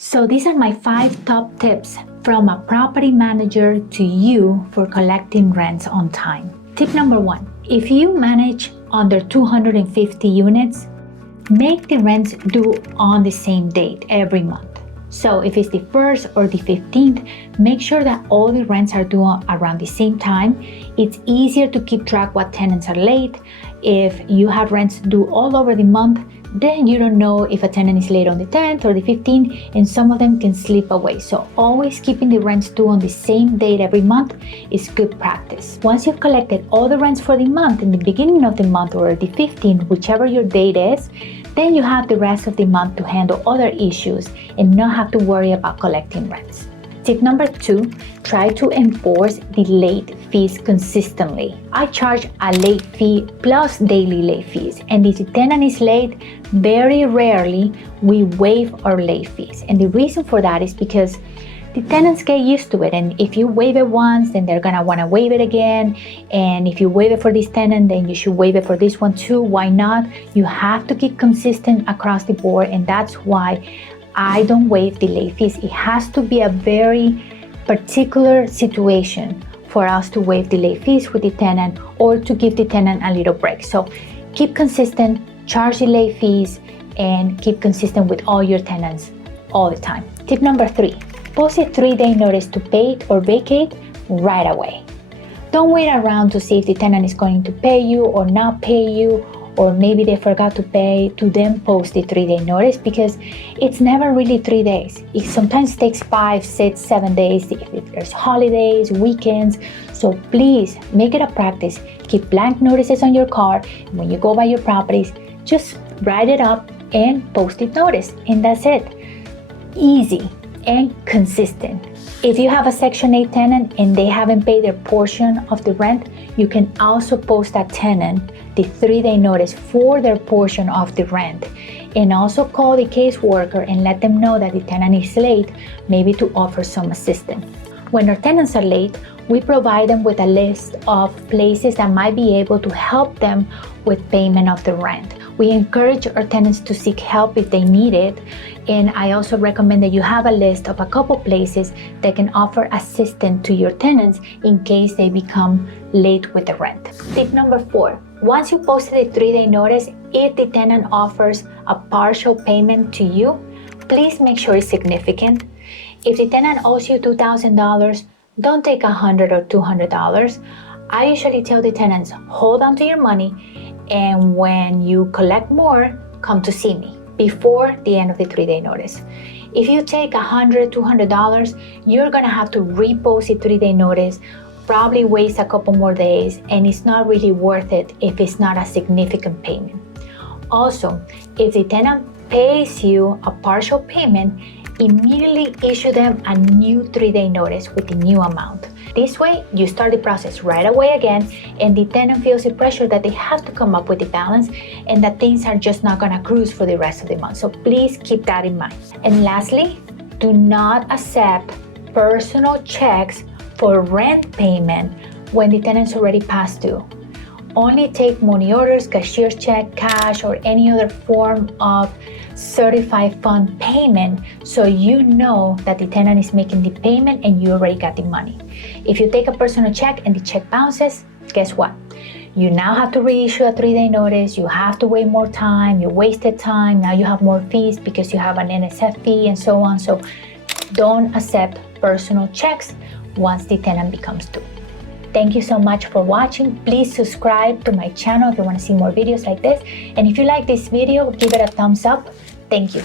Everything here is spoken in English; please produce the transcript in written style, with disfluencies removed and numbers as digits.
So these are my 5 top tips from a property manager to you for collecting rents on time. Tip number 1, if you manage under 250 units, make the rents due on the same date every month. So if it's the 1st or the 15th, make sure that all the rents are due around the same time. It's easier to keep track what tenants are late. If you have rents due all over the month, then you don't know if a tenant is late on the 10th or the 15th, and some of them can slip away. So always keeping the rents due on the same date every month is good practice. Once you've collected all the rents for the month in the beginning of the month or the 15th, whichever your date is, then you have the rest of the month to handle other issues and not have to worry about collecting rents. Tip number 2, try to enforce the late fees consistently. I charge a late fee plus daily late fees, and if the tenant is late, very rarely we waive our late fees. And the reason for that is because the tenants get used to it, and if you waive it once, then they're gonna wanna waive it again. And if you waive it for this tenant, then you should waive it for this one too. Why not? You have to keep consistent across the board, and that's why I don't waive the late fees. It has to be a very particular situation for us to waive the late fees with the tenant or to give the tenant a little break. So keep consistent, charge the late fees, and keep consistent with all your tenants all the time. Tip number 3, post a 3-day notice to pay or vacate right away. Don't wait around to see if the tenant is going to pay you or not pay you, or maybe they forgot to pay, to then post the 3-day notice, because it's never really 3 days. It sometimes takes 5, 6, 7 days if there's holidays, weekends. So please make it a practice. Keep blank notices on your card. When you go by your properties, just write it up and post it notice, and that's it. Easy and consistent. If you have a Section 8 tenant and they haven't paid their portion of the rent, you can also post that tenant the 3-day notice for their portion of the rent, and also call the caseworker and let them know that the tenant is late, maybe to offer some assistance. When our tenants are late, we provide them with a list of places that might be able to help them with payment of the rent. We encourage our tenants to seek help if they need it, and I also recommend that you have a list of a couple places that can offer assistance to your tenants in case they become late with the rent. Tip number 4, once you posted a 3-day notice, if the tenant offers a partial payment to you, please make sure it's significant. If the tenant owes you $2,000, don't take $100 or $200. I usually tell the tenants, hold on to your money, and when you collect more, come to see me before the end of the 3-day notice. If you take $100, $200, you're gonna have to repost the 3-day notice, probably waste a couple more days, and it's not really worth it if it's not a significant payment. Also, if the tenant pays you a partial payment, immediately issue them a new 3-day notice with the new amount. This way, you start the process right away again, and the tenant feels the pressure that they have to come up with the balance and that things are just not gonna cruise for the rest of the month. So please keep that in mind. And lastly, do not accept personal checks for rent payment when the tenant's already past due. Only take money orders, cashier's check, cash, or any other form of certified fund payment, so you know that the tenant is making the payment and you already got the money. If you take a personal check and the check bounces, guess what? You now have to reissue a 3-day notice, you have to wait more time, you wasted time, now you have more fees because you have an NSF fee and so on. So don't accept personal checks once the tenant becomes due. Thank you so much for watching. Please subscribe to my channel if you want to see more videos like this. And if you like this video, give it a thumbs up. Thank you.